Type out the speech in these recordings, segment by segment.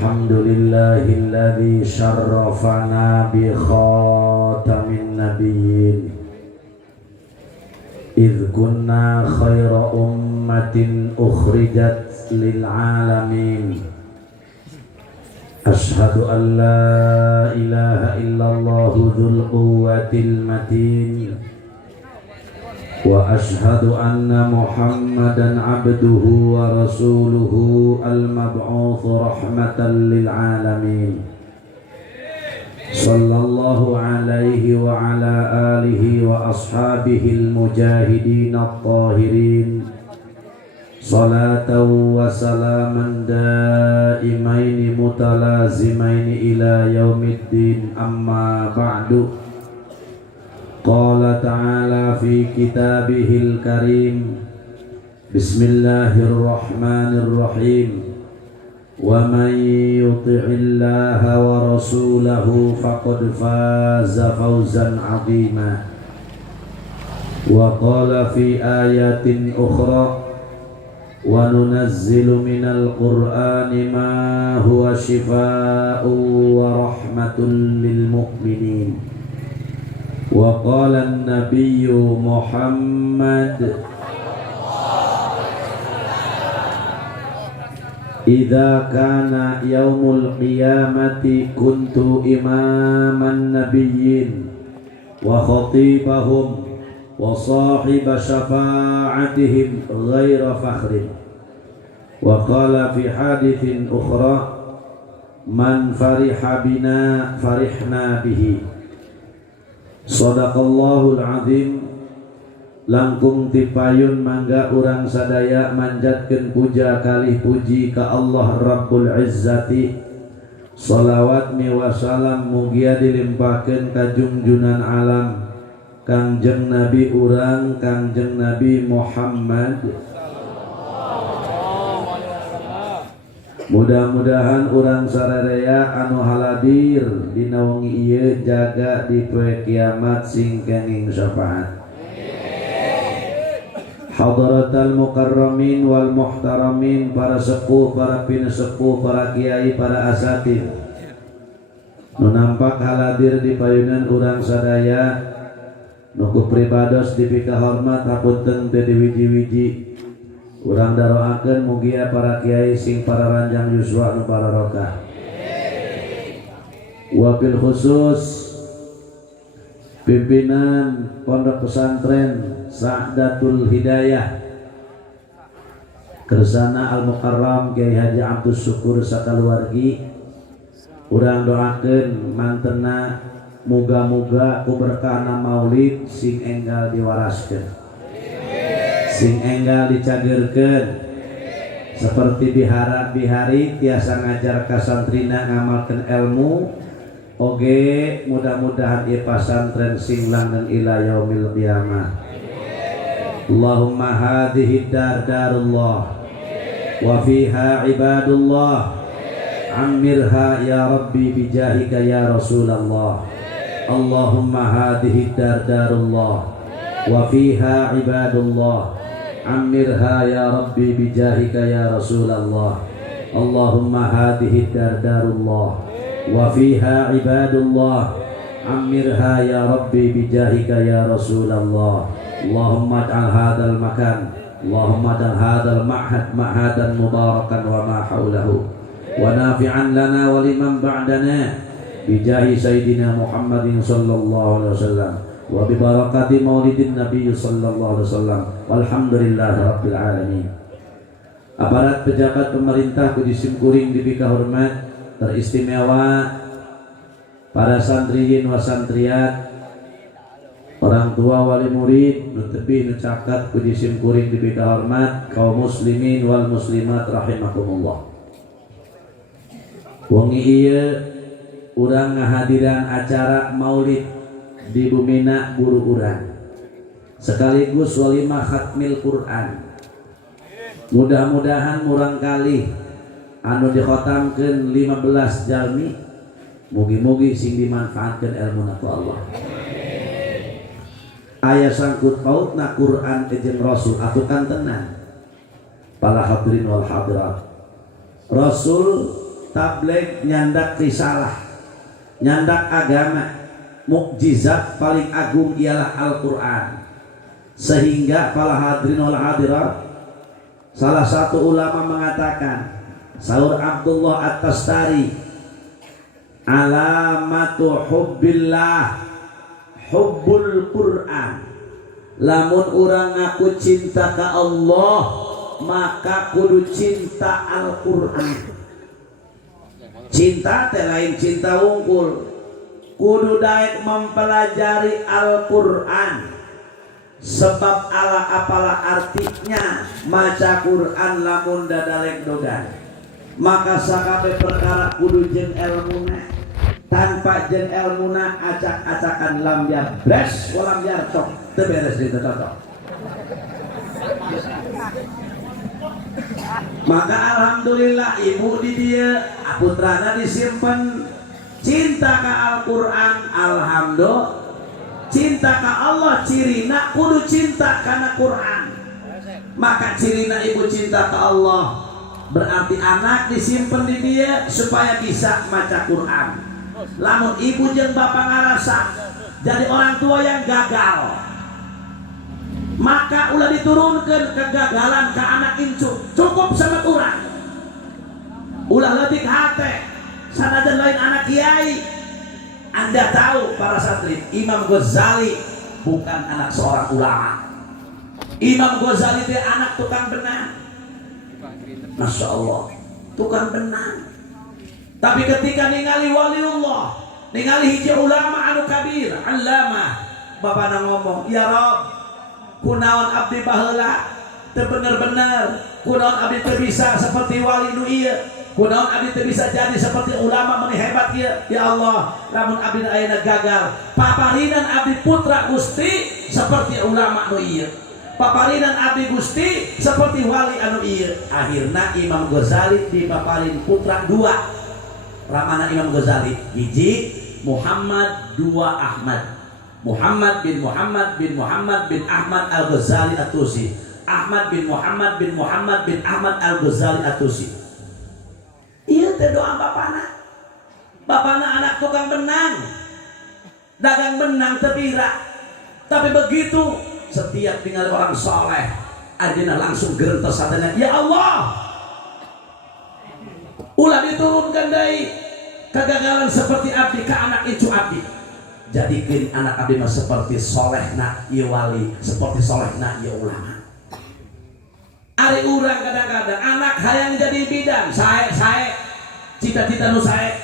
Alhamdulillahilladzi syarrafana bi khatamin nabiyyin idh kunna khaira ummatin ukhrijat lil alamin. Ashhadu an la ilaha illallah dzul quwwatil matin wa ashhadu anna Muhammadan abduhu wa rasuluhu al-mab'uts rahmatan lil alamin. Sallallahu alaihi wa ala alihi wa ashabihi al-mujahidin at-tahirin salatan wa salaman daimaini mutalazimaini ila yaumiddin, amma ba'du. Qala ta'ala fi kitabihil karim, bismillahirrahmanirrahim, wa man yuti'illaha wa rasulahu faqad faza fawzan 'azima. Wa qala fi ayatin ukhra, wa nunazzilu minal qur'ani ma huwa shifaa'un wa rahmatun lil mu'minin. Wa qala an-nabiyyu Muhammad idza kana yaumul qiyamati kuntu imaman nabiyyin wa khatibahum wa sahiba syafa'atihim ghaira fakhrin. Wa qala fi hadithin ukhra, man fariha bina farihna bihi. Shadaqallahul azim. Langkung tipayun mangga urang sadaya manjatkeun puja kalih puji ka Allah Rabbul Izzati. Shalawat miwa salam mugia dilimpahkeun ka junjunan alam Kangjeng Nabi urang Kangjeng Nabi Muhammad. Mudah-mudahan urang sararea anu haladir dina wengi ieu jaga di poe kiamat sing kenging syafaat. Hadratal mukarramin wal muhtaramin, para sepuh, para pinesepuh, para kiai, para asatid nu nampak haladir di payunan urang sadaya, nuku pribados dipika hormat hapunten teu diwiji-wiji. Urang daroakeun mugia para kiai sing para ranjang yuswa nu para barokah. Wabil khusus pimpinan Pondok Pesantren Sa'datul Hidayah Kersana Al-Mukarram Kiai Haji Abdus Syukur sakaluargi, urang doakeun mantena muga-muga ku berkahna maulid sing enggal diwaraskeun, sing enggal dicageurkeun, seperti biharap bihari tiasa ngajar ka santrina ngamalkeun ilmu. Oge mudah-mudahan ieu pasantren sing langgeng ila yaumil qiyamah. Allahumma hadhihi darullah wa fiha ibadullah, ammirha ya rabbi bijahika ya Rasulullah. Allahumma hadhihi darullah wa fiha ibadullah, ammirha ya rabbi bijahika ya Rasulullah. Allahumma hadhihi darullah wa fiha ibadullah, ammirha ya rabbi bijahika ya Rasulullah. Allahumma ij'al hadzal makan, Allahumma ij'al hadzal ma'had ma'hadan mubarakan wa ma haulahu wa nafi'an lana wa liman ba'dana bijahi sayyidina Muhammadin sallallahu alaihi wasallam wa bi barakati maulidin nabiy sallallahu alaihi wasallam walhamdulillahi rabbil alamin. Aparat pejabat pemerintah kudu simkuring dipika hormat teristimewa, para santriyin wa santriyat, orang tua wali murid nu tepih nu caket kudu simkuring dipika hormat, kaum muslimin wal muslimat rahimakumullah. Wengi ieu urang ngahadiran acara maulid di bumina guru urang sekaligus walimah khatmil Quran. Mudah-mudahan murang kali anu dikhotamkeun 15 jalmi, mugi-mugi sing dimanfaatkeun ilmuna ku Allah. Aya sangkut pautna Quran jeung Rasul atukan tenan. Para hadirin wal hadirat, Rasul tabligh nyandak risalah, nyandak agama. Mukjizat paling agung ialah Al-Quran. Sehingga para hadirin wal hadirat, salah satu ulama mengatakan, sahur Abdullah At-Tastari, alamatu hubbillah hubbul Quran. Lamun urang ngaku cinta ka Allah, maka kudu cinta Al-Quran. Cinta teh lain cinta wungkul, kudu daek mempelajari Al-Quran. Sebab ala apalah artinya maca Quran lamun dadalek dogan. Maka sakabe perkara kudu jeung elmuna. Tanpa jeung elmuna acak-acakan lambiar bres walambiar cok teu beres di cocok. Maka alhamdulillah ibu di dia putrana disimpen cinta ka Al-Quran. Alhamdulillah cinta ka Allah cirina kudu cinta kana Quran. Maka cirina ibu cinta ka Allah berarti anak disimpen di dia supaya bisa maca Quran. Lamun ibu jeung bapak ngarasa jadi orang tua yang gagal, maka ulah diturunkan kegagalan ke anak incu. Cukup sama kurang, ulah lebih hati sanajan lain anak kiai. Anda tahu para santri, Imam Ghazali bukan anak seorang ulama. Imam Ghazali itu anak tukang benang. Masya Allah, tukang benang. Tapi ketika ningali waliullah, ningali hiji ulama anu kabir, allamah, bapana ngomong, ya Rob, kunaon abdi baheula teu bener-bener, kunaon abdi teu bisa seperti wali nu ieu, kunaon abdi teu bisa jadi seperti ulama meni hebat ieu. Ya Allah, lamun abdi ayeuna gagal, paparinan abdi putra Gusti seperti ulama nu ieu, paparinan abdi Gusti seperti wali anu ieu. Akhirna Imam Ghazali dipaparin putra dua. Ramana Imam Ghazali, hiji Muhammad, dua Ahmad. Muhammad bin Muhammad bin Muhammad bin Ahmad Al-Ghazali At-Tusi. Ahmad bin Muhammad bin Muhammad bin Ahmad Al-Ghazali At-Tusi. Iya teh doa bapana. Bapana anak tukang benang, dagang benang tepira. Tapi begitu setiap tinggal orang soleh, adina langsung gerentes satana, ya Allah, ulah diturunkan dari kegagalan seperti abdi ke anak incu abdi. Jadikan anak abdi mah seperti solehna ieu wali, seperti solehna ieu ulama. Ari urang kadang-kadang anak hayang jadi bidan, sae cita-cita nu sae.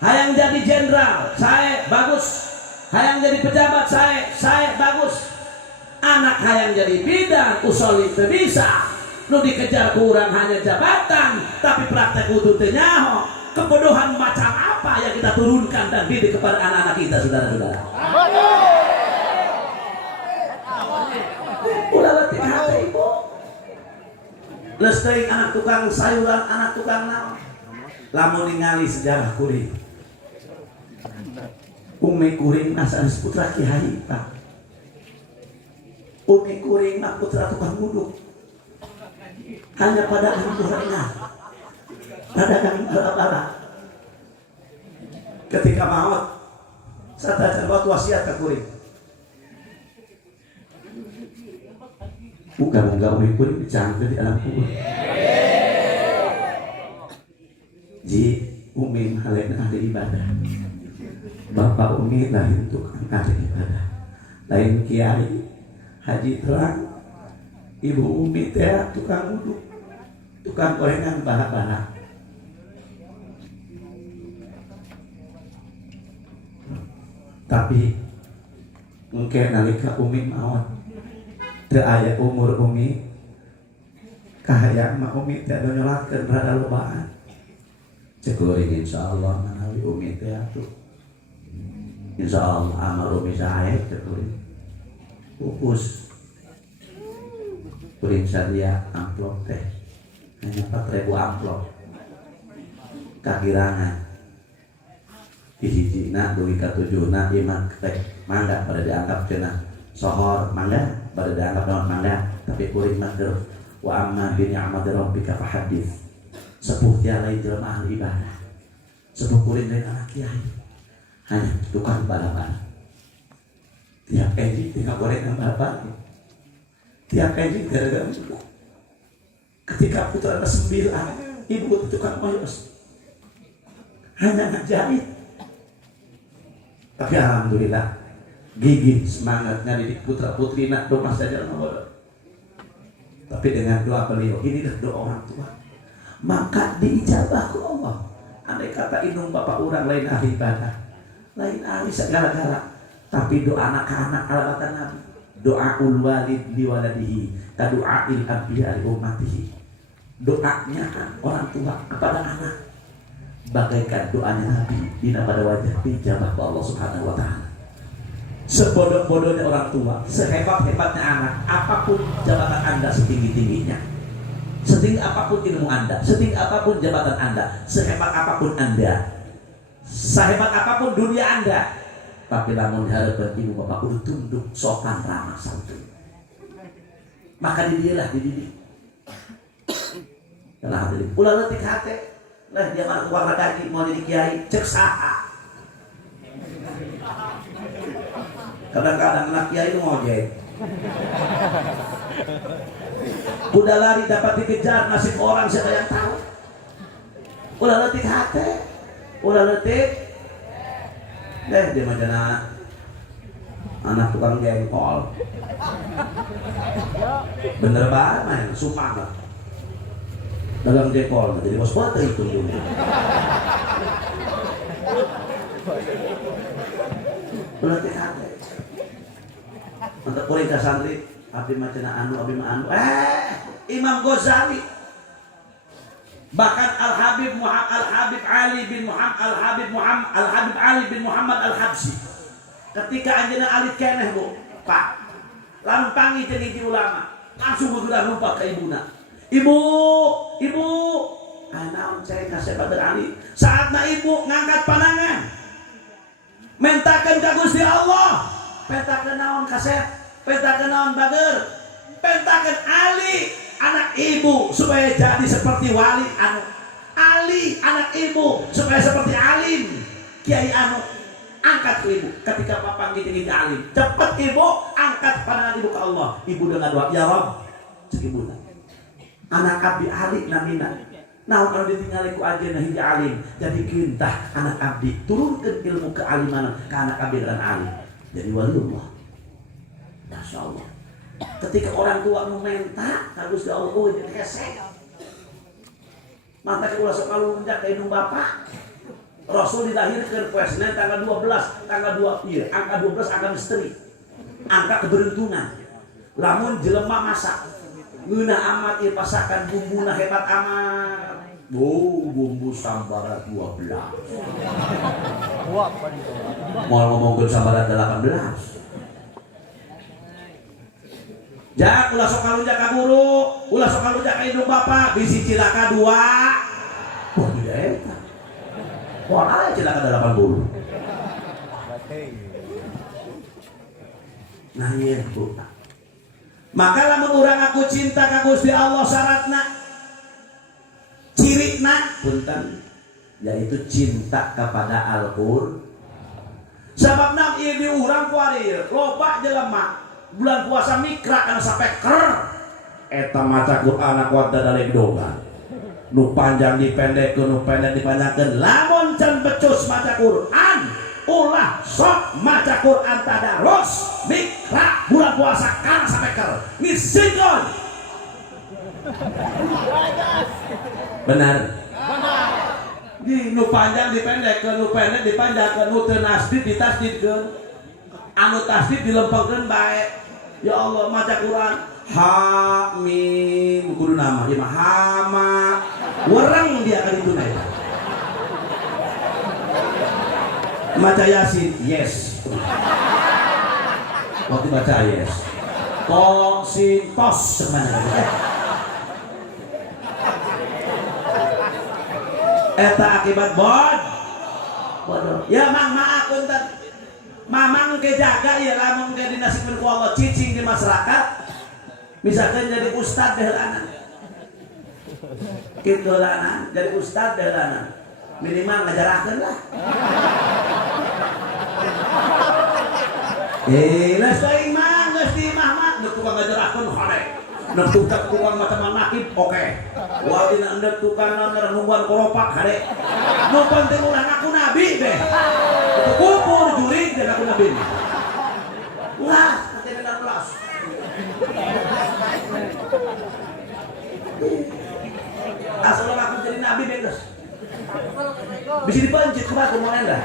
Hayang jadi jenderal, sae bagus. Hayang jadi pejabat, sae bagus. Anak hayang jadi bidan, usoli teu bisa. Nu dikejar kurang hanya jabatan, tapi praktek kudu teu nyaho. Kebodohan macam apa yang kita turunkan dan didik kepada anak-anak kita, saudara-saudara? Ulah letih hati ibu. Lestari anak tukang sayuran, anak tukang naon. Lamun ningali sejarah kuring, Umi kuring nasanes putra Kiai Pak. Umi kuring mah putra tukang wudhu. Hanya pada anugerahnya, pada kami bala-bala. Ketika maut, serta cerbat wasiat ke kuring. Muka-muka umi kuring dicangkir di alam kubur. Ji, umi lain ahli ibadah. Bapak umi lain tukang ahli ibadah. Lain kiai, haji terang. Ibu umi teh tukang wudhu, tukang gorengan baha-baha. Tapi mungkin nalika umi maot, teu aya umur umi, kahayang mah umi teh anu nyolakeun rada lobaan. Cek kuring insyaallah manawi umi teh atuh. Insyaallah amal umi sae cek kuring. Pupus kuring sadia amplop teh hanya 4.000 amplop kakirangan hiji-hijina duwi katujuna iman teh mangga pada dianggap cenah sohor mangga pada dianggap naon mangga tapi kuring mah wa amma bi ni'mati rabbika fahadits sepuh tiada lain jelema ahli ibadah, sepuh kuring lain anak kiai, hanya tukang bala-bala. Tiap enjing tinggal goreng bala-bala, tiap enjing gara-gara ibu. Ketika putra ada 9, ibu itu tukang mayos, hanya ngajahit. Tapi alhamdulillah gigih semangatnya didik putra putri nak doa saja nama. Tapi dengan doa beliau, ini doa orang tua, maka diijabah ke Allah. Andai kata inung bapak orang lain ahli ibadah, lain ahli segala-gala, tapi doa anak-anak alabatan Nabi, doa ulwalid liwaladihi, kadu'ail abdiya li ummatihi. Doanya orang tua kepada anak bagaikan doanya Nabi dina pada wajah dijabah Allah Subhanahu wa ta'ala. Sebodoh-bodohnya orang tua, sehebat-hebatnya anak, apapun jabatan Anda setinggi-tingginya, setinggi apapun ilmu Anda, setinggi apapun jabatan Anda, sehebat apapun Anda, sehebat apapun dunia Anda, tapi lamun diharapkan ibu bapak kudu tunduk, sopan, ramah, santun, maka didilah dididik. Karena hadirin ulah letik hati lah dia mah warna kaki mau jadi kiai cek saha. Kadang-kadang anak kiai itu ngojek, udah lari dapat dikejar, nasib orang siapa yang tahu. Ulah letik hati, ulah letik deh dia macam anak tukang jengkol. Bener banget main sumpah lah dagang jengkol jadi bos foto itu dulu. Berarti hati untuk kuring ka santri abdi macana anu Imam Ghazali, bahkan Al-Habib Ali bin Muhammad Al-Habsyi ketika anjeunna alit keneh bu Pak lampangi jeung hiji ulama langsung udah lupa ke ibuna. Ibu, naon cai ka Syekh Ali. Saatna ibu ngangkat pandangan, mentakeun ka Gusti Allah, pentakeun naon ka Syekh, pentakeun naon Bager, pentakeun Ali anak ibu supaya jadi seperti wali anu Ali anak ibu supaya seperti alim kiai anu angkat ke ibu. Ketika papa ngiti alim, cepat ibu angkat pandangan ibu ke Allah. Ibu dengan doa ya Rabb, cek ibu anak abdi Ali namina. Nah kalau ditinggali ku ajeuna hiji alim, jadi kintah anak abdi turunkeun ilmu kealimanan ke anak abdi dan alim. Jadi waliullah. Masya Allah. Ketika orang tua meminta, harus ya Allah, oh ini kesek. Mata ulah sok kalunjak ka indung bapak. Rasul dilahirkan poe Senin tanggal 12, angka 12 angka misteri. Angka keberuntungan. Lamun jelema masak ngeuna amat ieu pasakan bumbuna hebat amat. Bumbu sambara 12. Mau ngomongkeun sambara 18. Jangan ulah sok kalunjak ka guru, ulah sok kalunjak ka indung bapak, bisi cilaka 2. Wah, tidak eta. Wah, aya cilaka 80. Nah, iya, Bu. Maka lamun urang aku cinta ka Gusti Allah syaratna cirina punten yaitu cinta kepada Al-Qur'an. Sababna ieu di urang ku ari loba jelema bulan puasa mikra kana sampai ker eta maca Qur'an kuat dadale doga. Nu panjang dipendekkeun, nu pendek dipanjangkeun. Lamun can becus maca Qur'an, ulah sok maca Qur'an tadarus mikra bulan puasa kana sampai ker ngisingkeun. Benar. Di nu panjang dipendekkeun, nu pendek dipanjangkeun, nu teu nasdid ditasdidkeun, anu tasdid dilempengkeun bae. Ya Allah maca Quran ha mim kudu nama ieu mah hama wereng dia ka ditu naik. Maca Yasin yes. Waktu baca yes. Tos sebenarnya. Eta akibat bodoh. Ya mang maaf punten. Mamang ke jaga ya lamun ke dinasibkeun ku Allah cicing di masyarakat. Misalkan jadi ustad deh anak. Kitu heulana jadi ustad heulana minimal ngajarakeun lah. Geus teuing mah geus di imah mah nu tukang ngajarakeun hade. Nu tukang macam nakib oke. Wah dina endep tukang ngarungguan koropak hade. Nu penting ulah ngaku nabi deh. Itu kubur jurig dan ngaku nabi. Ulah nanti ada kelas. Asal aku jadi nabi beres. Bisa dipancit ke aku mau enggak?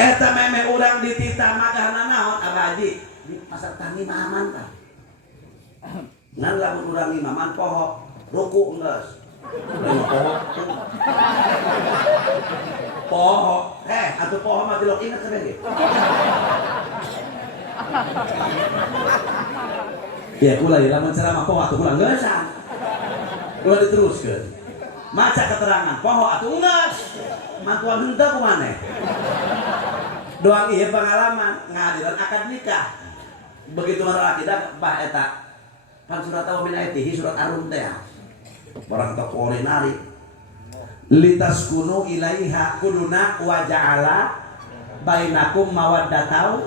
Eta meme urang ditita magahna naon abaji di pasar tani mahaman tah. Ngan lamun urang imaman poho ruku geus. Poho, atuh poho mah dilok ingat kabeh ge. Ya kula lamun ceramah poho atuh kula geusang. Kula diteruskeun. Maca keterangan poho atuh geus. Mantuan henteu kumaneh. Doang ieu pengalaman ngadiran akad nikah. Begitu lalaki dah bah eta. Pan surat wa min ayatihi surat Ar-Rum teh. Barang tokore nari. Litaskunu ilaiha kuduna wa ja'ala bainakum mawaddatau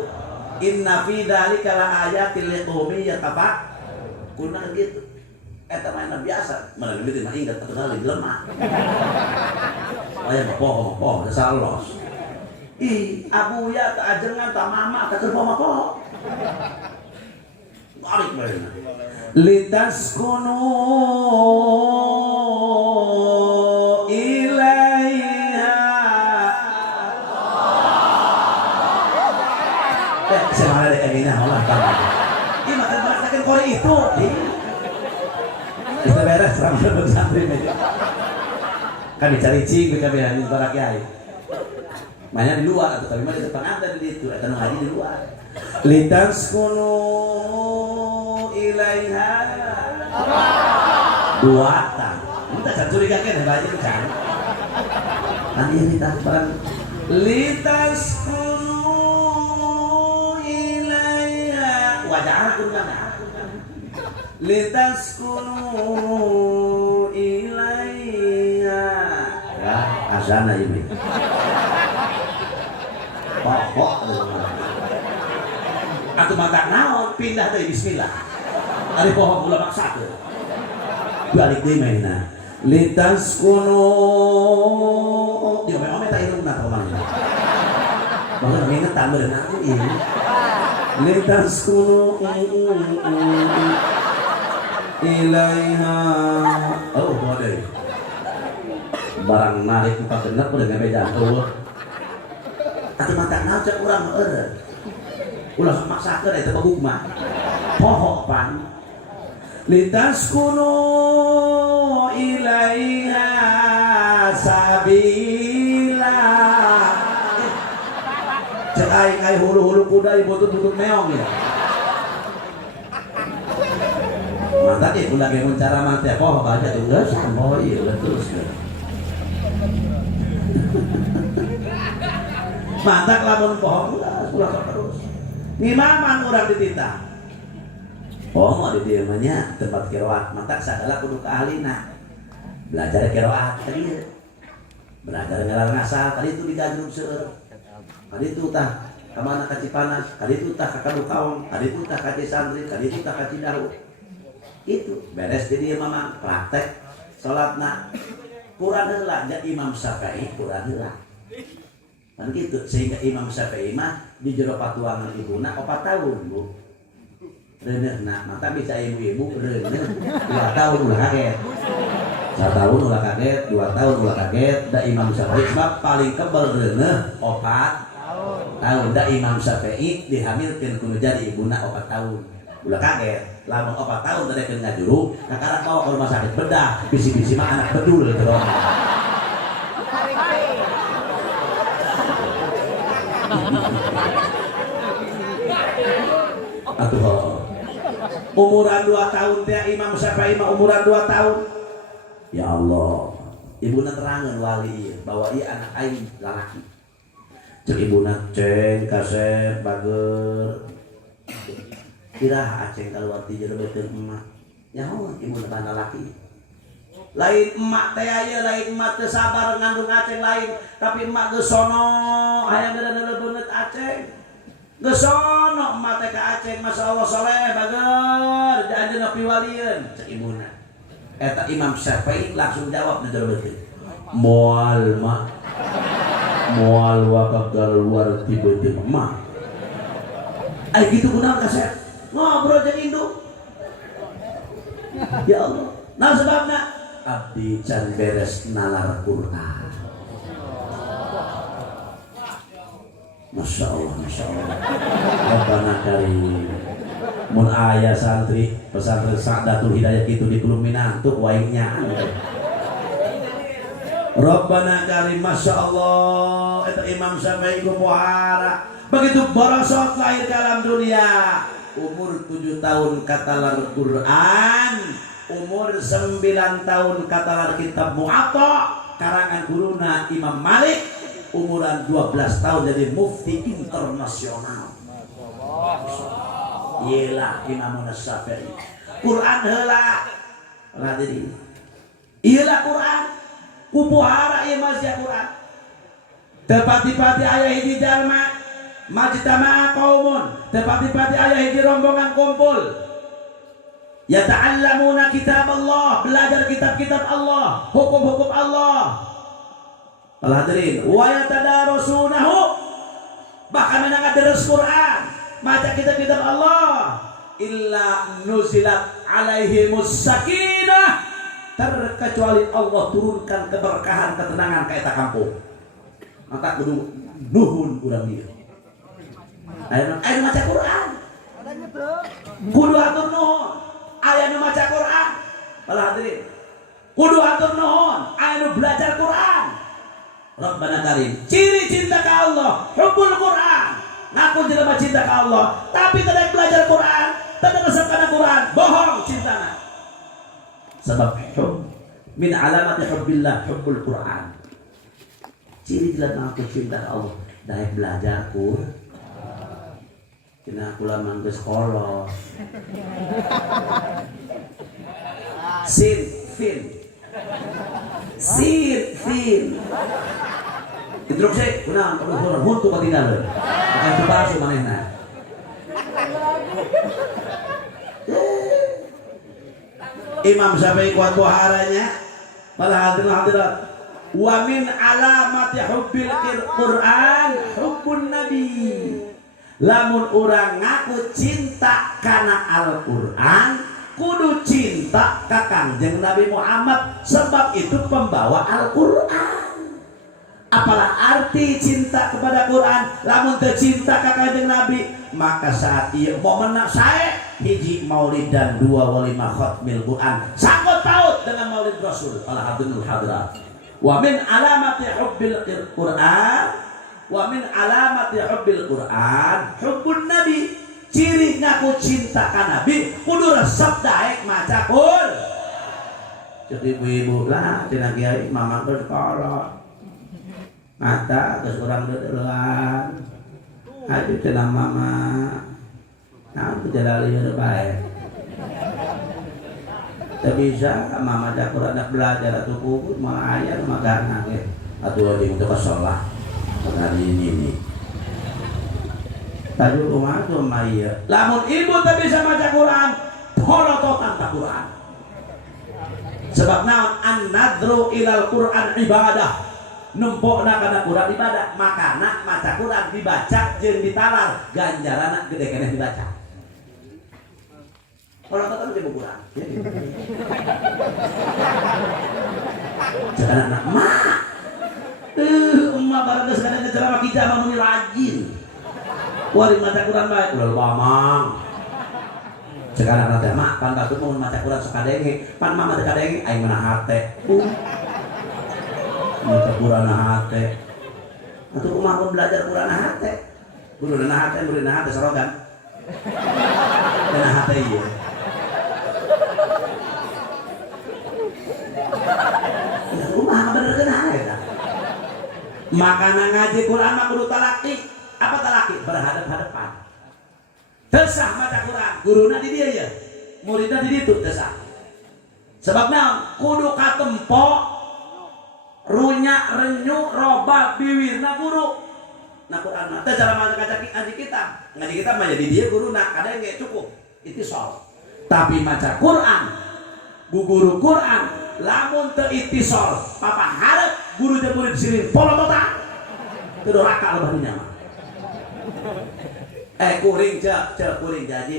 inna fi dzalika laayatil liqaumin yatafakkarun gitu. Eta mah biasa, mana geulis mah ingat atuh kali lemah. Aya mah poho salos. Ih, abuya teh ajengan tah mama teh keur poho. Balik bae. Litaskunu ilaiha. Semana dek Amina Allah taala. Ieu mah kan kore itu. Bisa beres rambut santri meja. Kan dicari cing ke kabehan para kiai. Banyak di luar atau tapi mah di depan ada di itu, eta nu haji di luar. Litaskunu ilaiha. Duatan. Kita can curigakeun bae itu kan. Nanti ini tah barang litaskunu ilaiha. Wajah kun kana. Litaskunu ilaiha. Ya, azana ini. Pokok. Atuh matak naon pindah deui bismillah. Ari poho kula maksakeun. Balik deui mainna. Litaskunu dia memang eta irungna teman. Bahwa inget tambah nanti ini. Litaskunu ilaiha. Oh, bodoh. Barang narik muka bener udah nggak beda tuh. Tapi mata naon cek urang eureun. Ulah maksakeun eta babuk mah. Poho pan. Litaskunu ilaiha sabila. Cek aing hulu-hulu kuda butut-butut meong ya. Mantap ya ulah ge mun cara mah teh poho baca tuh geus oh iya terus. Mantap lamun poho ulah terus. Ngimaman urang dititah. Oh mau di dieu mah nya tempat qiraat, mantap sagala kudu ka ahlina. Belajar qiraat tadi. Belajar ngaran asal tadi itu digajrug seueur. Tadi itu tah ka mana ka Cipanas, tadi itu tah ka Kadukaung, tadi itu tah ka Cisantri, tadi itu tah ka Cidahu. Itu beres di dieu mah praktek salatna. Quran heula jeung Imam Syafi'i Quran heula. Kan gitu sehingga Imam Syafi'i mah di jero patuangan ibuna 4 tahun Bu. Reuneuhna mata bisa ibu-ibu reuneuh 2 tahun ulah kaget. 1 tahun ulah kaget, 2 tahun ulah kaget. Da Imam Syafi'i sebab paling kebal reuneuh 4 tahun. Da Imam Syafi'i dihamilkeun ku jadi ibuna 4 tahun. Ulah kaget. Lamun 4 tahun dadekeun ngajuru, kakara bawa ke rumah sakit bedah, bisi-bisi mah anak bedul terus. Atuh umuran 2 tahun teh Imam Syafi'i mah umuran 2 tahun. Ya Allah, ibuna terangan wali bahwa ieu anak aing lalaki. Cek ibuna ceng kasep bager. kira Aceh keluar ti jero beuteung emak nyaho ibu bana laki lain emak teh aya lain emak teh sabar ngandung Aceh lain tapi emak geus sono hayang geus beungeut Aceh geus sono emak teh ka Aceh masyaallah saleh bager janjeuna piwalieun cek ibuna eta Imam Syafi'i langsung jawab di jero beuteung moal mak moal wa keluar ti beuteung emak ai gitu kunaon kasep ngobrol jeung induk ya Allah nah sebabna abdi can beres nalar Quran Masya Allah Rabbana karim mun aya santri pesantren Sa'datul Hidayah kitu di Gunung Minantuk waingnya Rabbana karim Masya Allah eta Imam Syafi'i kupohara begitu borosot lahir ke alam dunia umur 7 tahun katalar Quran umur 9 tahun katalar kitab Mu'atta karangan guruna Imam Malik umuran 12 tahun jadi mufti internasional iyalah Imam Syafi'i Quran heula radiri iyalah Quran kupuhara ieu masih Quran tepati-pati aya hiji jalma majtama'a qaumun tepati-pati aya hiji rombongan kumpul yata'allamuna kitab Allah belajar kitab-kitab Allah hukum-hukum Allah hadirin wa yatadarasunahu bahkan ngaderes Quran maca kitab-kitab Allah illa nuzilat alaihimus sakinah terkecuali Allah turunkan keberkahan ketenangan ka eta kampung maka kudu nuhun urang ieu ayo maca Quran kudu atur nuhun aya nu maca Quran para hadirin kudu atur nuhun aya nu belajar Quran Rabbana karim ciri cinta ka Allah hubbul Quran ngaku jelema cinta ka Allah tapi tidak belajar Quran tidak resep kana Quran bohong cintana sebab hub min alamati hubbillah hubbul Quran ciri jelema aku cinta ka Allah daek belajar Quran kena kula mangge sekolah sin instruksi kunaon kudu huntu katinggalan bukan dibahas manehna Imam Syafi'i kuat buharanya para hadirat wa min alamati hubbil Quran hubbun nabi lamun urang ngaku cinta kana Al-Quran kudu cinta ka Kangjeng Nabi Muhammad sebab itu pembawa Al-Quran apalah arti cinta kepada Quran lamun teu cinta ka Kangjeng Nabi maka saat ieu momenna sae hiji maulid dan 2 walimah khatmil Quran sanggot paut dengan maulid Rasul al-hadinul hadrat wa min alamati hubbil Quran wa min alamati hubbil Quran hubbun nabi ciri ngaku cinta ka nabi kudu resep daek maca Quran cek ibu-ibu lah cenah kiai mamang teh sekolah mata geus urang deuleuan atuh cenah mama nah teu jalalieur bae teu bisa mama maca Quran belajar atuh kudu mah aya magana ge atuh jeung teu salah hari ini tadi rumah tuh maya lamun ibu tak bisa baca Quran holototan tak Quran sebab naon an-nadru ilal Quran ibadah numpukna kana Quran ibadah makana maca Quran dibaca jeung ditalar ganjarana gede keneh dibaca holototan ibu Quran sekarang anak mak emak barang sekarang ceramah kita mah rajin wari maca Quran bae udah bamang sekarang nanti mak pan bagus mau maca Quran sakadenge pan mama teh kadenge aing meunah hate maca Quran hate atuh kumaha pun belajar Quran hate kudu na hate sorogan na hate ieu kumaha benerkeun hate eta makana ngaji Quran mah kudu talaki apa talaki berhadap-hadapan teu sah maca Quran guruna di dia ya muridnya di ditu desa sebabnya kudu katempo runya renyu roba biwirna guru nah Quran mah teh cara ngaji kita mah jadi dia guruna ada yang cukup itu soal tapi maca Quran guru Quran lamun teu itisol papa harap guru jeung murid silin polotota teu doraka loba dinya mah kuring kuring jadi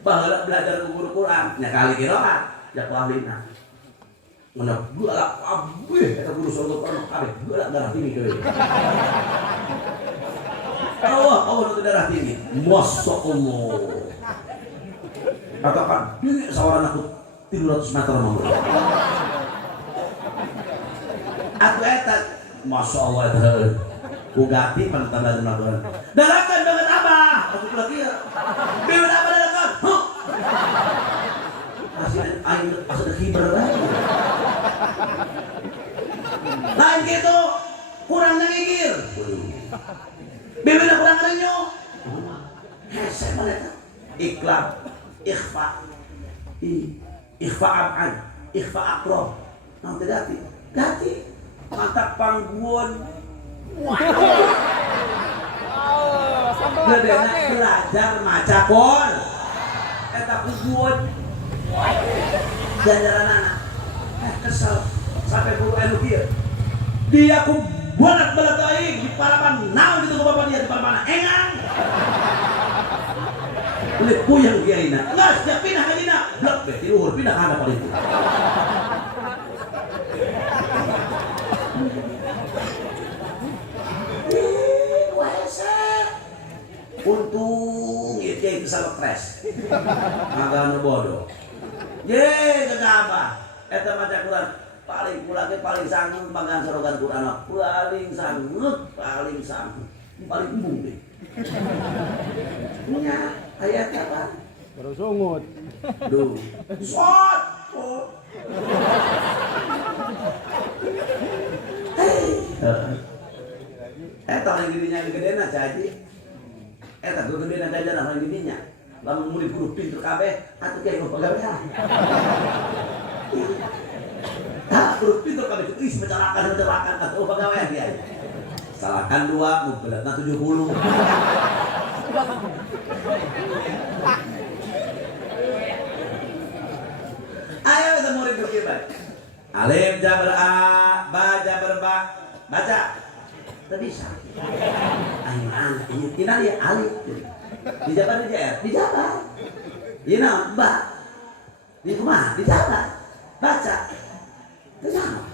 baheula belajar guru Quran nya kali qiraat ya ku ahlina mun geulak abeh eta guru sorga Quran kabeh geulak darah tinggi deui Allah itu darah tinggi masya Allah katakan ini seorang aku 300 meter mangga aku eta masya Allah eta ku gati pantanda nabaran dalakan banget abah aku lagi ya biar abah dalakan asal khibar lain gitu kurang ngigir bibirna kurang renyo hese mereka iklam ikhfa ab'an ikhfa akrob nanti dati mantap pangguan gedena belajar maca Qur'an eta pangguan jajaran anak kesel sampai guru anu kieu dia ku bolak-balik aing di palapan naon gitu ke bapak dia di palapan engang boleh puyang kiaina geus dia pindah ka dina blok be ti luhur pindah ka handap paling untung ieu kiai teu stres agak bodoh ye gegabah eta maca Quran paling sanggup makan sorogan Quran paling sanggup paling embung deh punya ayat apa baru sungut duh sot eta yang dirinya gedena caji eta gedena jajan yang dirinya lamun murid guru pinter kabeh atuh kiai nu pagawean guru pinter kabeh itu isi mencarakan atuh pagawean kiai salahkan 2 belatna 70 ayo kita murid berkibar alif jabar a ba jabar ba baca teu bisa ayo anak ini tina dia alif dijabar dijabar ina ba di kumaha dijabar baca teu sama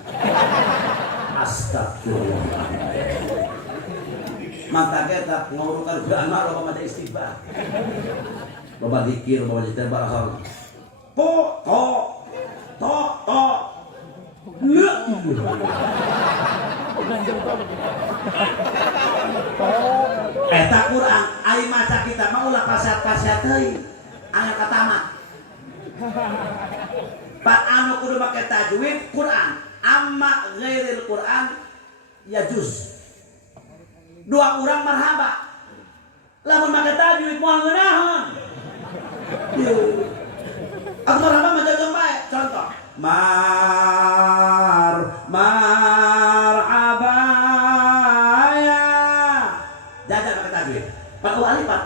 astagfirullah maka kita ngawurukan Quran mah loba maca istighfar loba zikir loba istighfar asal to le eta Quran ai maca kita mah ulah pasiat-pasiat deui anu katamat pak anu kudu make tajwid Quran amma ghairil Quran yajuz 2 orang marhaba lamun make tajwid moal ngeunaheun aku marhaba mah jaga bae contoh marhaba ya jaga make tajwid pak alifat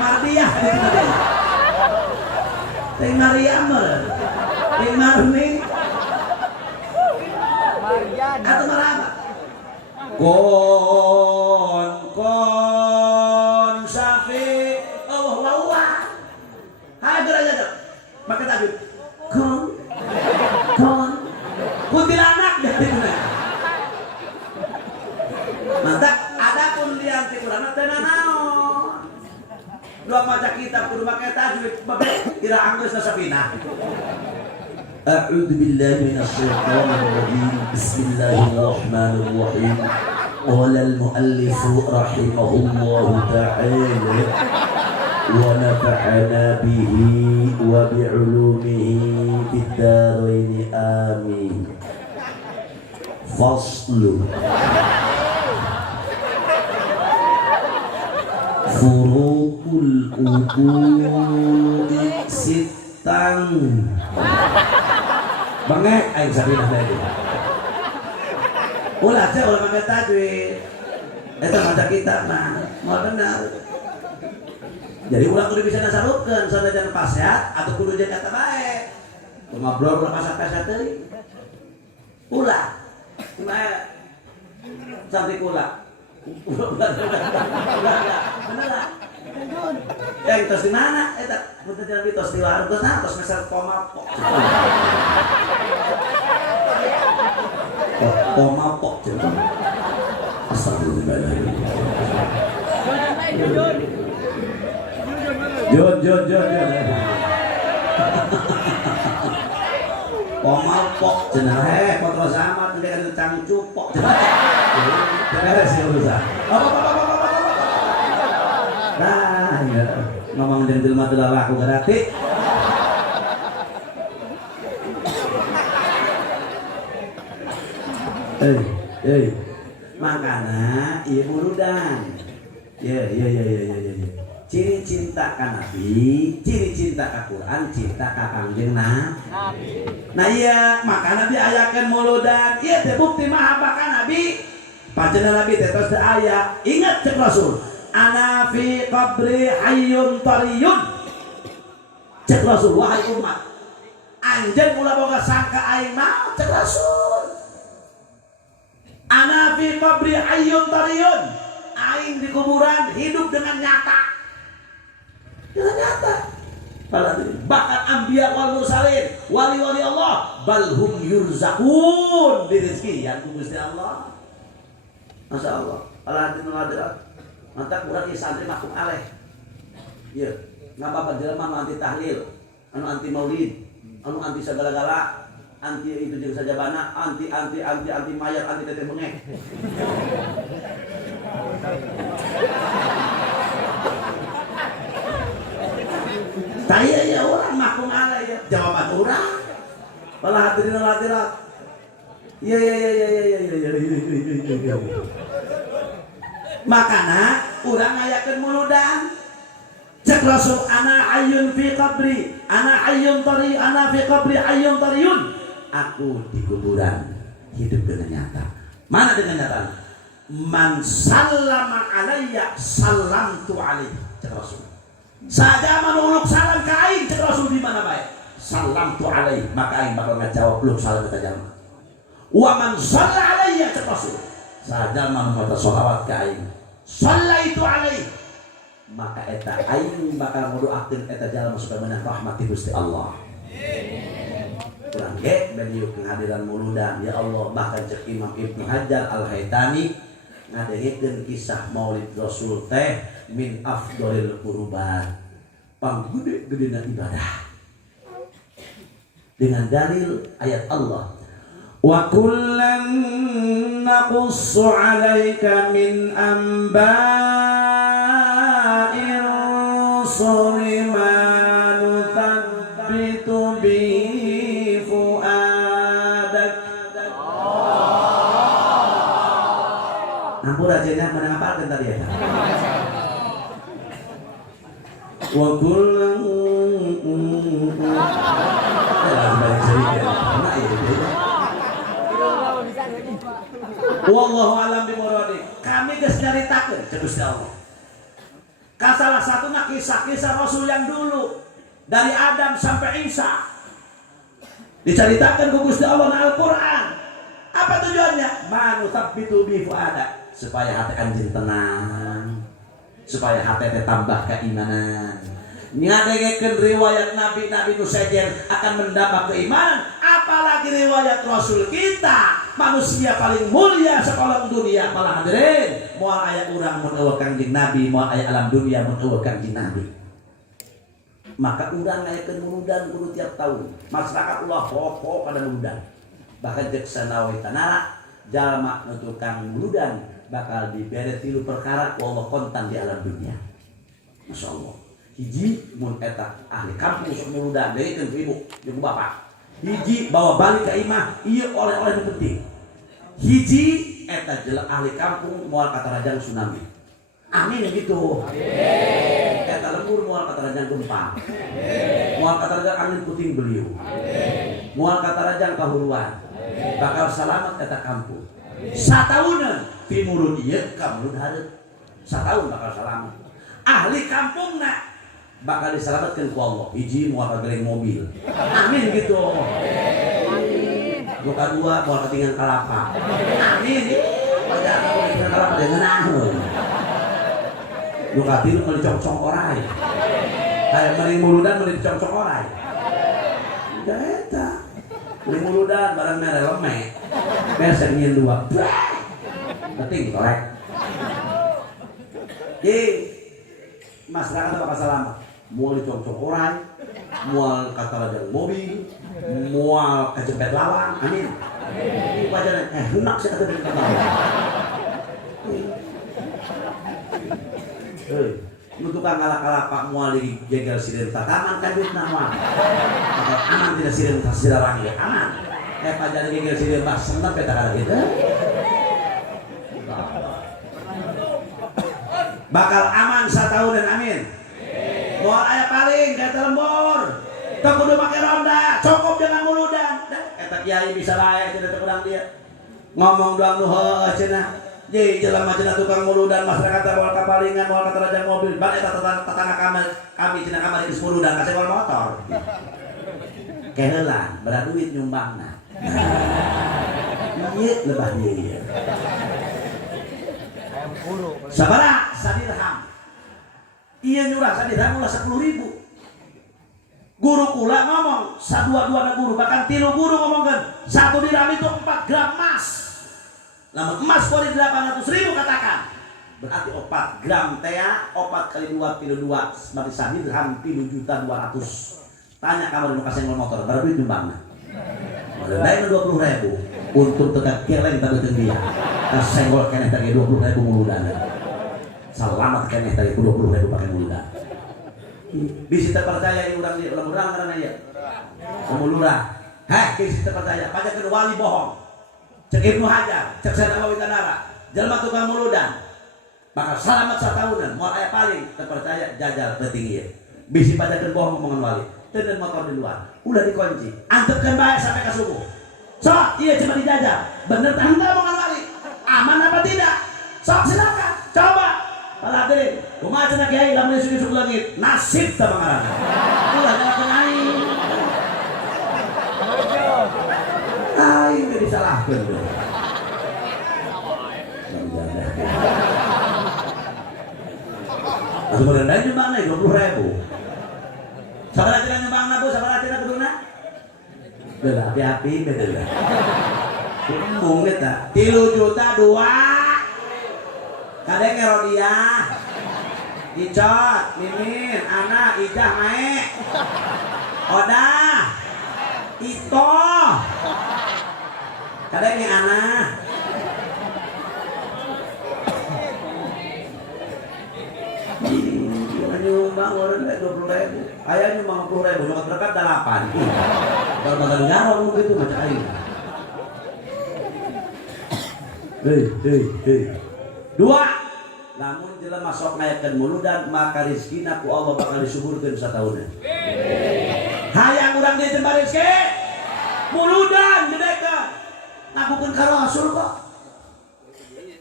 mardiah teh Maryam teh Marni atau marhaba kon safi wa hai beraja pakai tajwid kon kuntilanak dari mana mantap ada kuntilanak di Quran teh naon 2 maca kitab kudu pakai tajwid babe kira anggeusna sapina أعوذ بالله من الشيطان الرجيم بسم الله الرحمن الرحيم قال المؤلف رحمه الله تعالى ونفعنا به وبعلومه في الدارين آمين فصل فروق kul ubu sitang bangek aing sabina tadi ulah teh ulah make tajwid eta maca kitab mah moal bener jadi ulah kudu bisa nasarupkeun sanajan pasiat atau kudu jeung kata bae ngobrol ulah pasat-pasat teuing ulah kumaha cantik ulah bener lah yang tos di mana eta mun teh di tos di warung tos nah tos meser pomapok pomapok cenah astagfirullah Jun pomapok cenah kontrol sama teh kan cangcupok cenah beres ya urusan nah ya ngomong jeung jelema teu laku berarti makana ieu urudan ya ciri cinta ka Nabi ciri cinta ka Quran cinta ka Kangjeng Nabi nah iya makana diayakeun muludan ieu teh bukti mahabbah ka Nabi pancen Nabi teh tos teu aya ingat cek Rasul ana fi qabri hayyun tariyun cek Rasul wahai umat anjeun ulah boga sangka aing mah cek Rasul ana fi qabri hayyun tariyun aing di kuburan hidup dengan nyata bahkan anbiya wal mursalin wali-wali Allah balhum yurzaqun dirizki yang Gusti Allah Masya Allah alhamdulillah hadirat mantap urang ieu santri makum aleh ieu ngababat jelema anu anti tahlil anu anti maulid anu anti segala-gala anti itu jeung sajabana anti mayat anti teteh bengek taya ya orang makum aleh ya jawaban urang pala hadirin hadirat iya makana urang ngayakeun muludan cek Rasul ana hayyun fi qabri ana hayyun tari ana fi qabri hayyun tariyun aku di kuburan hidup dengan nyata mana dengan nyata man sallama alayya sallamtu alaihi cek Rasul saja manuluk salam ka aing cek Rasul di mana bae sallamtu alaihi maka aing bakal ngajawab lu salam ka jalma wa man shalla alayya cek Rasul saja manusia sholawat ka aing shallaitu alaihi maka eta aing bakal ngodoakeun eta jalma supaya meunang rahmati Gusti Allah kurang ge ben ieu kehadiran muludan ya Allah bahkan cek Imam Ibnu Hajar Al-Haytami ngadengkeun kisah Maulid Rasul teh min afdhalil qurban panggede-gedena ibadah dengan dalil ayat Allah wa kullan naqussu 'alaika min amba'ir rusuli ma nuthabbitu bihi fuadak ampura cenah mana ngapalkeun tadi ya wa kullan wallahu alam bimuradi kami geus nyaritakeun ka Gusti Allah ka salah satuna kisah-kisah Rasul yang dulu dari Adam sampai Isa diceritakan ke Gusti Allah dalam Al-Qur'an apa tujuannya manu sabbitu bi fuada supaya hati anjing tenang supaya hati teh tambah keimanan ngadengekeun riwayat nabi-nabi nu sejen akan mendapat keimanan apalagi riwayat Rasul kita manusia paling mulia sekolah dunia malah hadirin moal aya urang mun eueuh kanjing nabi moal aya alam dunia mun eueuh kanjing nabi maka urang ngayakeun muludan kudu tiap tahun masyarakat ulah pokok pada muludan bahkan cek sanawi tanara jalma nu tukang muludan bakal dibere 3 perkara wallah kontan di alam dunia masyaallah hiji mun eta ahli kampung sok muludan deui ibu jeung bapak hiji bawa balik ke imah ieu oleh-oleh nu penting hiji eta jelek ahli kampung moal katarajang tsunami Amin gitu. Kata lembur mual kata rajang gempa. Mual kata rajang angin puting beliung. Mual kata rajang kahuluan. Bakal selamat kata kampung. Satahunan timurun ieu kamulun hareup. Satahun bakal selamat. Ahli kampung nak bakal diselamatkan ku Allah. Hiji mual kagereng mobil. Amin gitu. Luka dua mual ketinggalan kalapa. Amin. Padahal mual ketinggalan kalapa dia ngeunahun. Luka tilu meuli congcong orai. Kayak mering muludan meuli congcong orai. Da eta. Mering muludan barang mere lemek. Biasa nyeun dua. Penting korek. Jadi masyarakat bakal selamat. Mual dicongcong orai, mual kata rajang mobil, mual kejepet lawang. Amin. Wajaran enak sih kata dari kata. Lu tukang kalak-kalak Pak mual di jegal sireun tataman kadut nama. Aman tidak sireun sirarang ya aman. Pajar jegal sireun pas senep eta kada kitu. Bakal aman satahunan amin. Moal aya paling kata lembur. Teu kudu make ronda, cukup dengan muludan. Eta kiai bisa bae cenah teu urang dia. Ngomong doang nu heueuh cenah. Jadi jelema cenah tukang muludan masyarakat wal kapalingan wal kata rajang mobil bal eta tetangga kami cenah kamari geus muludan kasih wal motor. Keheulan berat duit nyumbangna. Ieu lebah ieu. Sabaraha sadirham. Ieu nyurah sadirham ulah 10.000. Guru kula ngomong sadua-duana guru bahkan 3 guru ngomongkeun 1 dirham itu 4 gram emas. Lamun emas kuali 800.000 katakan. Berarti 4 gram teh 4 kali 2 kilo 2 berarti sadirham 3.200.000. Tanya kamar nu kasih motor berapa duit nyumbangna? Lain 20.000 untuk tegak keleng tadi dia. Kas senggol keneh tadi 20.000 muludan. Selamat keneh tadi 20.000 pakai muludan. Bisa terpercaya urang dia urang karena ya. Lurah. Heh, bisa terpercaya. Pajakeun wali bohong. Cek Ibnu Hajar, cek Syekh Nawawi Tanara. Jelema tukang muludan. Bakal selamat satahunan. Moal aya paling terpercaya jajal penting ieu. Bisi pajakeun bohong ngomongan wali. Teu motor di luar. Udah dikunci. Antepkeun bae sampai ke subuh. Sok, iya cuma dijajal. Bener tah henteu omongan wali? Aman apa tidak? Sok silakan. Coba. Paladeun, kumaha cenah kiai lamun isuk-isuk langit? Nasib tah pangaranna. Ulah ngalakeun aing. Aing geus disalahkeun. Atuh berendah nyumbangna 20.000. Sabaraha cenah nyumbangna Bu? Sabaraha cenah kuduna? Beda hati-hati beda. Umum eta 3 juta 2. Kadang Rodiah, Icot, Mimin, Ana, Ijah, Mae, Oda, Ito, kadang yang Ana. Nyumbang orang 20.000, ayah nyumbang 10.000, nyumbang berkat 8. Kalau bakal ngarong gitu macam aing. Hei. 2. Namun jelema sok ngayakeun muludan maka rezekina ku Allah bakal disuburkeun satahunan. Hayang urang dieu teh rezeki. Muludan gedekeun. Ngakukeun ka Rasul kok.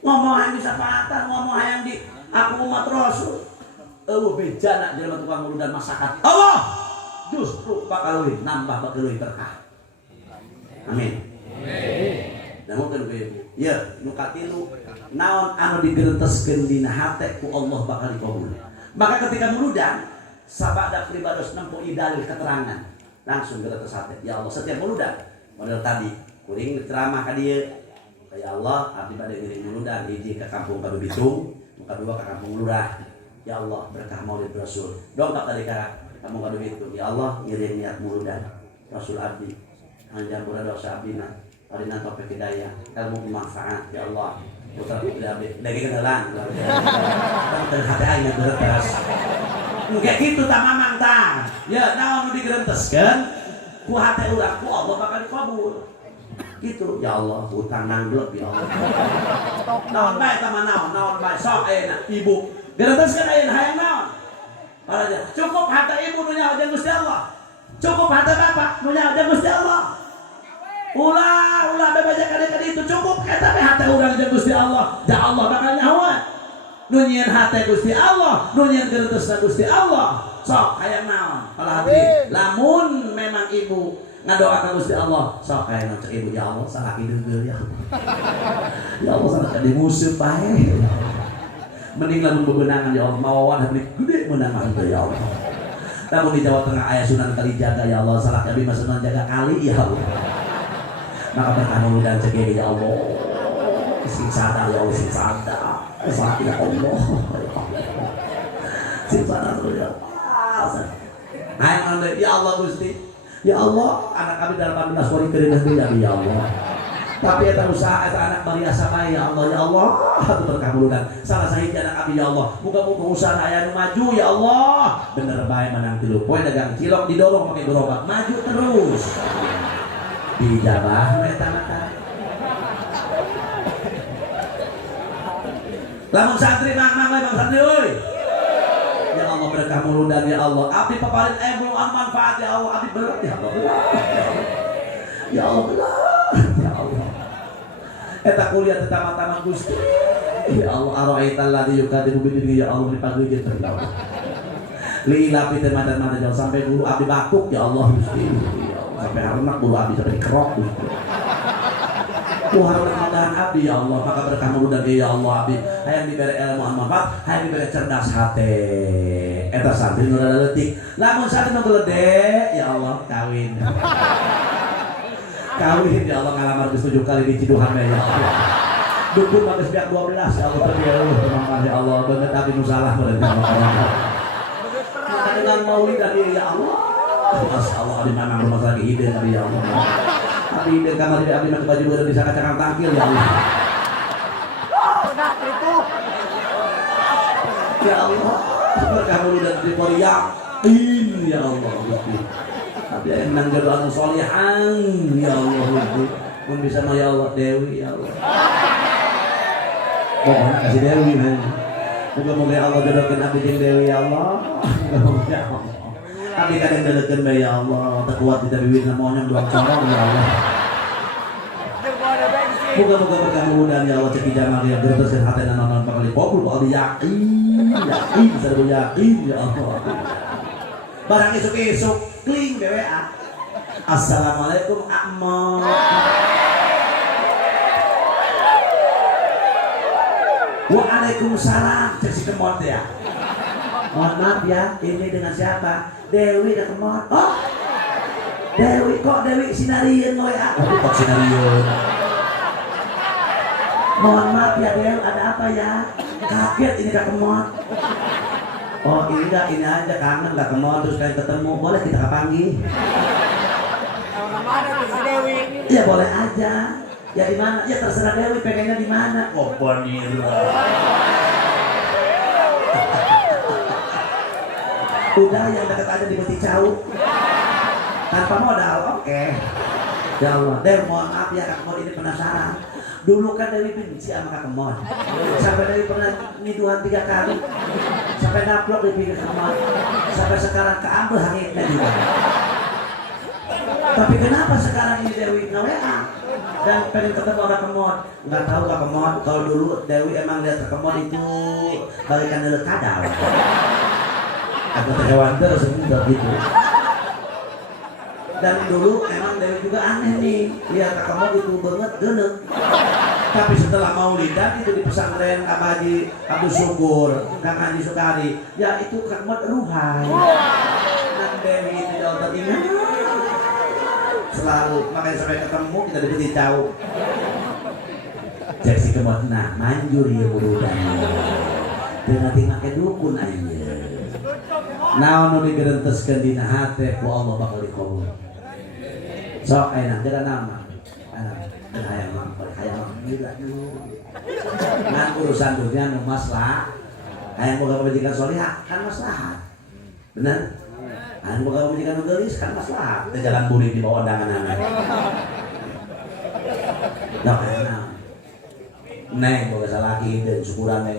Ngomong hayang bisa patah, ngomong hayang di aku umat Rasul. Eueuh bejana jelema tukang muludan masakan. Allah justru bakal leuwih nambah bakal leuwih berkah. Amin. Namun kan ya nu katilu naon anu digeurenteskeun dina hate ku Allah bakal dikabul. Maka ketika muludan sabada pribados nempo dalil keterangan langsung geurentes hate. Ya Allah setiap muludan model tadi kuring ceramah ka dieu. Ya Allah abdi bade ngiring muludan hiji ka kampung Kadu Bitung, kedua ka kampung Lurah. Ya Allah berkah Maulid Rasul. Dongkap tadi ka kampung Kadu Bitung. Ya Allah ngiring niat muludan Rasul abdi. Hanjampura dosa abdina. Arina topik hidayah, ilmu bermanfaat, ya Allah. Putra putri abdi, dari kenalan. Dan hati aing geureutas. Engke kitu tah mamang tah. Ya, naon nu digeurenteskeun ku hate urang ku Allah bakal dikabul. Gitu, ya Allah, hutang nangglep ya Allah. Naon bae tah naon bae sok ayeuna ibu Gerantaskeun ayeuna hayang naon? Paraja, cukup harta ibu nu nyaho jeung Gusti Allah. Cukup harta bapak nu nyaho jeung Gusti Allah. Ulah bebaja ka itu cukup eta teh harta urang jeung Gusti Allah. Da Allah bakal nyahoan. Nu nyieun hate Gusti Allah, nu nyieun geureuteusna Gusti Allah. Sok hayang naon? Para hadirin, lamun memang ibu ngadoakan Gusti Allah, sok hayang naon cek ibu, ya Allah salaki deugeur ya. Ya Allah salaki di musim bae. Mending lamun bebenangan ya Allah, mawawan habis gede menangan ya Allah. Namun di Jawa Tengah aya Sunan Kalijaga ya Allah, salaki abi mah Sunan jaga kali ya Allah. Maka berkah dan cek ya Allah. Sing sadar ya Allah, sing sadar. Salaki ya Allah. Sing sadar ya Allah. Hayang ande ya Allah Gusti. Ya Allah, anak kami dalam 14 hari kerenah ya Allah. Tapi eta usaha eta anak bariasa bae ya Allah, ya Allah. Atuh berkah muludan. Salah sahiji anak kami ya Allah. Muga-muga usaha aya nu maju ya Allah. Bener bae menang 3 poe dagang cilok didorong pakai gerobak maju terus. Dijabah eta mata. Lamun santri mang Bang santri euy. Ya Allah berkah muludan ya Allah. Abdi paparin ilmu manfaat ya Allah. Abdi berat ya Allah. Ya Allah berat. Ya Allah. Eta kuliah tetama-tama Gusti. Ya Allah ara'aital ladzi yukadzibu bidin ya Allah dipageujeun ya Allah. Lila piteun madan-madan jangan sampai guru abdi batuk ya Allah Gusti. Ya Allah sampai harenak guru abdi sampai dikerok Gusti. Tuhan mudah-mudahan abdi ya Allah, maka berkah muludan ya Allah abdi hayang dibere ilmu manfaat, hayang dibere cerdas hate. Eta santri nu rada leutik. Lamun santri nu gede ya Allah kawin. Kawin ya Allah ngalamar geus 7 kali di Ciduhan ya Allah. Dukun mah geus biak 12 ya Allah tapi ya Allah ya Allah beungeut abdi nu salah berarti Allah. Dengan maulid dari ya Allah. Masyaallah abdi manang rumah sakit ide dari ya Allah. Abdi ide kamar di abdi make baju baru bisa kacang tangkil ya Allah. Ya Allah, berkah muludan di Yakin ya Allah Gusti. Tapi yang nang jodoh anu sholihan ya Allah Gusti. Mun bisa mah ya Allah Dewi ya Allah. Pokoknya kasih Dewi man. Moga-moga Allah jodohkeun abdi jeung Dewi ya Allah. Moga-moga ya Allah. Abdi kadang deulekeun bae ya Allah, teu kuat di bibirna monyong dua corong ya Allah. Moga-moga berkah muludan ya Allah cek jamal ya geureuteuskeun hatena naon bakal dipopul bakal yakin sareng yakin ya Allah. Barang esuk-esuk kling BWA. Assalamualaikum Akmal. Waalaikumsalam cek si kemot ya. Mohon maaf ya, ini dengan siapa? Dewi dan kemot. Oh, Dewi kok Dewi sinarieun WA. Oh, kok sinarieun. Mohon maaf ya Dewi, ada apa ya? Kaget ini Kak Kemot. Oh ini aja kangen Kak Kemot terus kalian ketemu. Boleh kita panggil? Mana tuh si Dewi? Ya boleh aja. Ya di mana? Ya terserah Dewi pengennya di mana. Oh Bonira. Udah yang dekat aja di Beti Cau. Tanpa modal, oke. Ya Allah, Dewi mohon maaf ya Kak Kemot ini penasaran. Dulu kan Dewi benci sama Kak Kemot. Sampai Dewi pernah ngiduhan 3 kali. Sampai naplok di pinggir Kemot. Sampai sekarang keambil hangitnya juga. Tapi kenapa sekarang ini Dewi nge-WA dan pengen ketemu Kak Kemot? Nggak tahu Kak Kemot. Kalau dulu Dewi emang lihat Kak Kemot itu bagaikan lele kadal. Aku terhewan terus gitu. Dan dulu emang Dewi juga aneh nih, lihat Kak Kemot itu banget genek. Tapi setelah maulidan itu di pesantren Kak Haji Abdul Syukur, Kak Haji Sukari, ya itu Kak Kemot ruhai. Dan Dewi itu jauh teringat selalu, makanya sampai ketemu kita diberi tahu. Cek si Kemot, nah manjur ya burudan. Dengan tinggal dukun aja. Nah, nu digerenteskeun dina hate ku Allah bakal dikabul. Sok ayeuna jaga nama. Hayang mah gila dulu. Ngan urusan dunia nu maslahat. Hayang boga pamajikan salihah kan maslahat. Bener? Hayang boga pamajikan nu geulis kan maslahat. Teu jalan buri di bawah undangan-undangan. Nah, ayeuna. Neng boga salaki dan syukuran neng.